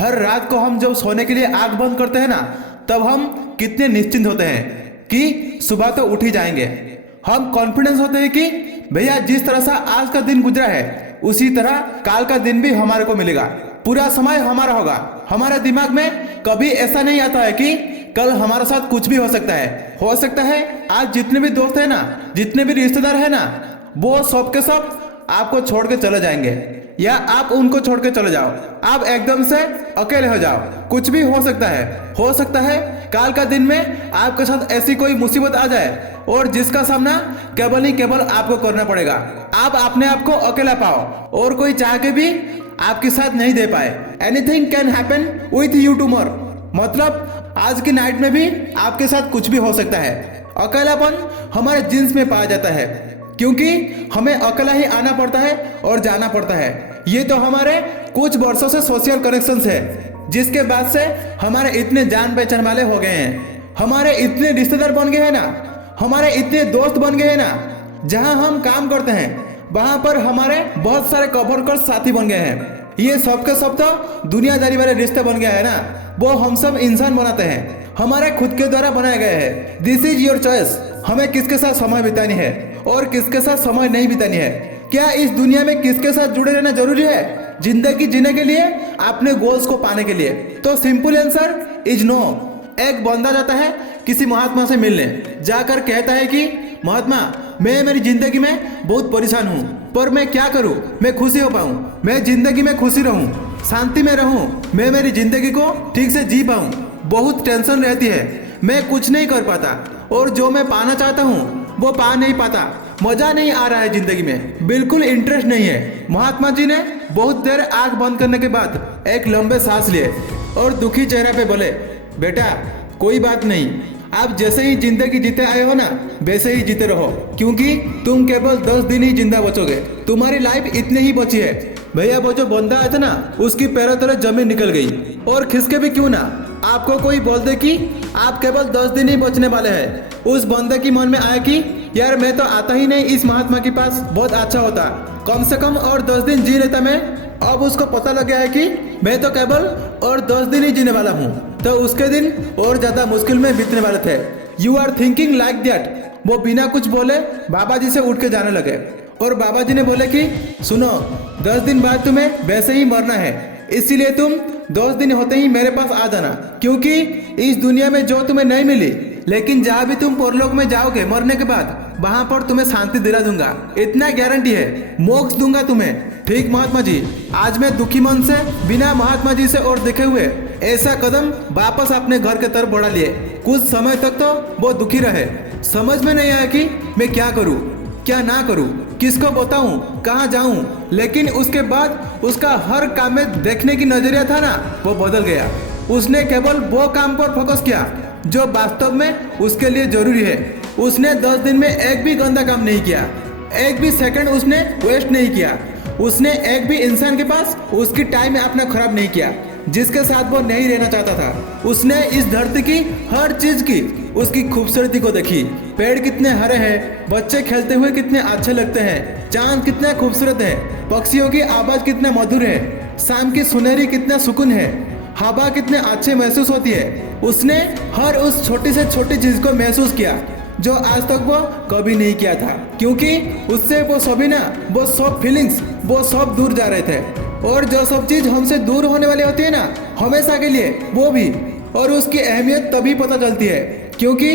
हर रात को हम जब सोने के लिए आंख बंद करते हैं ना, तब हम कितने निश्चिंत होते हैं कि सुबह तो उठ ही जाएंगे। हम कॉन्फिडेंस होते हैं कि भैया जिस तरह से आज का दिन गुजरा है उसी तरह काल का दिन भी हमारे को मिलेगा, पूरा समय हमारा होगा। हमारे दिमाग में कभी ऐसा नहीं आता है कि कल हमारे साथ कुछ भी हो सकता है। हो सकता है आज जितने भी दोस्त है ना, जितने भी रिश्तेदार है ना, वो सब के सब आपको छोड़ के चले जाएंगे या आप उनको छोड़ के चले जाओ, आप एकदम से अकेले हो जाओ। कुछ भी हो सकता है। हो सकता है काल का दिन में आपके साथ ऐसी कोई मुसीबत आ जाए और जिसका सामना केवल ही केवल आपको करना पड़ेगा। आप अपने आप को अकेला पाओ और कोई चाह के भी आपके साथ नहीं दे पाए। Anything can happen with you tomorrow, मतलब आज की नाइट में भी आपके साथ कुछ भी हो सकता है। अकेलापन हमारे जीन्स में पाया जाता है क्योंकि हमें अकेला ही आना पड़ता है और जाना पड़ता है। ये तो हमारे कुछ वर्षों से सोशल कनेक्शंस है, जिसके बाद से हमारे इतने जान पहचान वाले हो गए हैं, हमारे इतने रिश्तेदार बन गए हैं ना, हमारे इतने दोस्त बन गए हैं ना। जहां हम काम करते हैं वहां पर हमारे बहुत सारे कवर साथी बन गए हैं। ये सब के सब तो दुनियादारी वाले रिश्ते बन गया है ना, वो हम सब इंसान बनाते हैं, हमारे खुद के द्वारा बनाए गए हैं। दिस इज योर चॉइस, हमें किसके साथ समय बितानी है और किसके साथ समय नहीं बितानी है। क्या इस दुनिया में किसके साथ जुड़े रहना जरूरी है जिंदगी जीने के लिए, अपने गोल्स को पाने के लिए? तो सिंपल आंसर इज नो। एक बंदा जाता है किसी महात्मा से मिलने, जाकर कहता है कि महात्मा, मैं मेरी जिंदगी में बहुत परेशान हूँ, पर मैं क्या करूँ मैं खुशी हो पाऊँ, मैं जिंदगी में खुशी रहूँ, शांति में रहूँ, मैं मेरी जिंदगी को ठीक से जी पाऊँ। बहुत टेंशन रहती है, मैं कुछ नहीं कर पाता और जो मैं पाना चाहता हूँ वो पा नहीं पाता। मजा नहीं आ रहा है जिंदगी में, बिल्कुल इंटरेस्ट नहीं है। महात्मा जी ने बहुत देर आंख बंद करने के बाद एक लंबे सांस लिए और दुखी चेहरे पे बोले, बेटा कोई बात नहीं, आप जैसे ही जिंदगी जीते आए हो ना वैसे ही जीते रहो, क्योंकि तुम केवल 10 दिन ही जिंदा बचोगे, तुम्हारी लाइफ इतनी ही बची है। भैया वो जो बंदा आया था ना, उसकी पैरों तले जमीन निकल गई। और खिसके भी क्यों ना, आपको कोई बोल दे कि आप केवल 10 दिन ही बचने वाले हैं, उस बंदे की मन में आया कि यार मैं तो आता ही नहीं इस महात्मा के पास, बहुत अच्छा होता, कम से कम और 10 दिन जी लेता मैं। अब उसको पता लग गया है कि मैं तो केवल और 10 दिन ही जीने वाला हूँ, तो उसके दिन और ज्यादा मुश्किल में बीतने वाले थे। You are thinking like that. वो बिना कुछ बोले बाबा जी से उठ के जाने लगे और बाबा जी ने बोले कि सुनो, 10 दिन बाद तुम्हें वैसे ही मरना है, इसीलिए तुम 10 दिन होते ही मेरे पास आ जाना, क्योंकि इस दुनिया में जो तुम्हें नहीं मिली, लेकिन जहाँ भी तुम परलोक में जाओगे मरने के बाद, वहां पर तुम्हें शांति दिला दूंगा, इतना गारंटी है, मोक्ष दूंगा तुम्हें। ठीक महात्मा जी, आज मैं दुखी मन से बिना महात्मा जी से और देखे हुए ऐसा कदम वापस अपने घर के तरफ बढ़ा लिए। कुछ समय तक तो वो दुखी रहे, समझ में नहीं आया कि मैं क्या करूं, क्या ना करूं, किसको बताऊं, कहां जाऊं। लेकिन उसके बाद उसका हर काम में देखने की नजरिया था ना, वो बदल गया। उसने केवल वो काम पर फोकस किया जो वास्तव में उसके लिए जरूरी है। उसने 10 दिन में एक भी गंदा काम नहीं किया, एक भी सेकंड उसने वेस्ट नहीं किया। उसने एक भी इंसान के पास उसकी टाइम अपना खराब नहीं किया जिसके साथ वो नहीं रहना चाहता था। उसने इस धरती की हर चीज की उसकी खूबसूरती को देखी। पेड़ कितने हरे हैं, बच्चे खेलते हुए कितने अच्छे लगते हैं, चांद कितना खूबसूरत है, पक्षियों की आवाज कितना मधुर है, शाम की सुनहरी कितना सुकून है, हवा कितने अच्छे महसूस होती है। उसने हर उस छोटी से छोटी चीज को महसूस किया जो आज तक वो कभी नहीं किया था, क्योंकि उससे वो सभी ना, वो सब फीलिंग्स, वो सब दूर जा रहे थे। और जो सब चीज हमसे दूर होने वाली होती है ना हमेशा के लिए, वो भी, और उसकी अहमियत तभी पता चलती है क्योंकि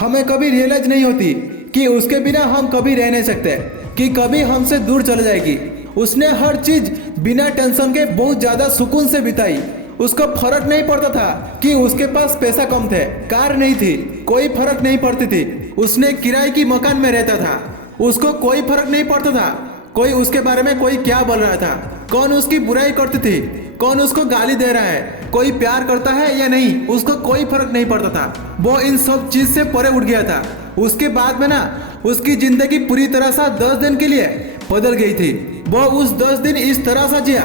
हमें कभी रियलाइज नहीं होती कि उसके बिना हम कभी रह नहीं सकते, कि कभी हमसे दूर चले जाएगी। उसने हर चीज बिना टेंशन के बहुत ज्यादा सुकून से बिताई। उसको फर्क नहीं पड़ता था कि उसके पास पैसा कम थे, कार नहीं थी, कोई फर्क नहीं पड़ती थी। उसने किराए की मकान में रहता था, उसको कोई फर्क नहीं पड़ता था कोई उसके बारे में कोई क्या बोल रहा था, कौन उसकी बुराई करती थी, कौन उसको गाली दे रहा है, कोई प्यार करता है या नहीं, उसको कोई फर्क नहीं पड़ता था। वो इन सब चीज से परे उठ गया था। उसके बाद में ना उसकी जिंदगी पूरी तरह से 10 दिन के लिए बदल गई थी। वो उस 10 दिन इस तरह से जिया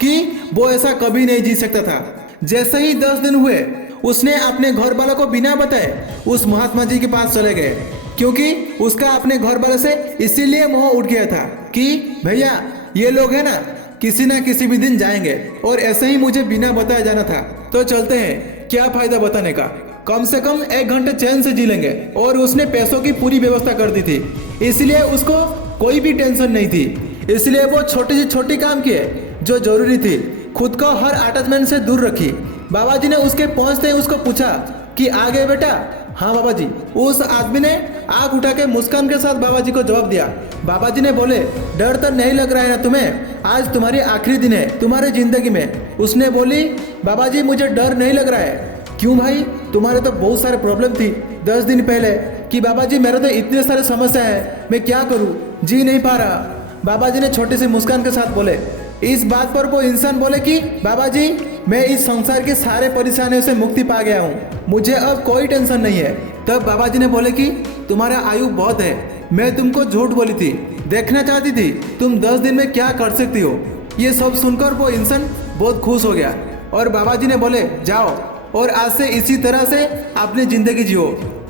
कि वो ऐसा कभी नहीं जी सकता था। जैसे ही 10 दिन हुए, उसने अपने घर वालों को बिना बताए उस महात्मा जी के पास चले गए, क्योंकि उसका अपने घर वालों से इसीलिए मोह उठ गया था कि भैया ये लोग है ना, किसी ना किसी भी दिन जाएंगे और ऐसे ही मुझे बिना बताए जाना था। तो चलते हैं, क्या फायदा बताने का, कम से कम 1 घंटे चैन से जी लेंगे। और उसने पैसों की पूरी व्यवस्था कर दी थी, इसलिए उसको कोई भी टेंशन नहीं थी। इसलिए वो छोटी से छोटी काम किए जो जरूरी थी, खुद को हर अटैचमेंट से दूर रखी। बाबा जी ने उसके पहुंचते ही उसको पूछा कि आ गए बेटा। हाँ बाबा जी। उस आदमी ने आंख उठा के मुस्कान के साथ बाबा जी को जवाब दिया। बाबा जी ने बोले, डर तो नहीं लग रहा है ना तुम्हें, आज तुम्हारी आखिरी दिन है तुम्हारी जिंदगी में। उसने बोली, बाबा जी मुझे डर नहीं लग रहा है। क्यों भाई, तुम्हारे तो बहुत सारे प्रॉब्लम थी 10 दिन पहले कि बाबा जी मेरे तो इतने सारे समस्या है, मैं क्या करूँ, जी नहीं पा रहा। बाबा जी ने छोटी सी मुस्कान के साथ बोले। इस बात पर वो इंसान बोले कि बाबा जी मैं इस संसार के सारे परेशानियों से मुक्ति पा गया हूँ, मुझे अब कोई टेंशन नहीं है। तब बाबा जी ने बोले कि तुम्हारा आयु बहुत है, मैं तुमको झूठ बोली थी, देखना चाहती थी तुम 10 दिन में क्या कर सकती हो। ये सब सुनकर वो इंसान बहुत खुश हो गया और बाबा जी ने बोले, जाओ और आज से इसी तरह से अपनी जिंदगी जियो,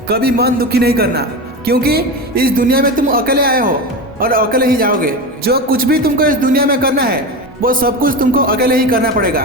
कभी मन दुखी नहीं करना, क्योंकि इस दुनिया में तुम अकेले आए हो और अकेले ही जाओगे। जो कुछ भी तुमको इस दुनिया में करना है वो सब कुछ तुमको अकेले ही करना पड़ेगा।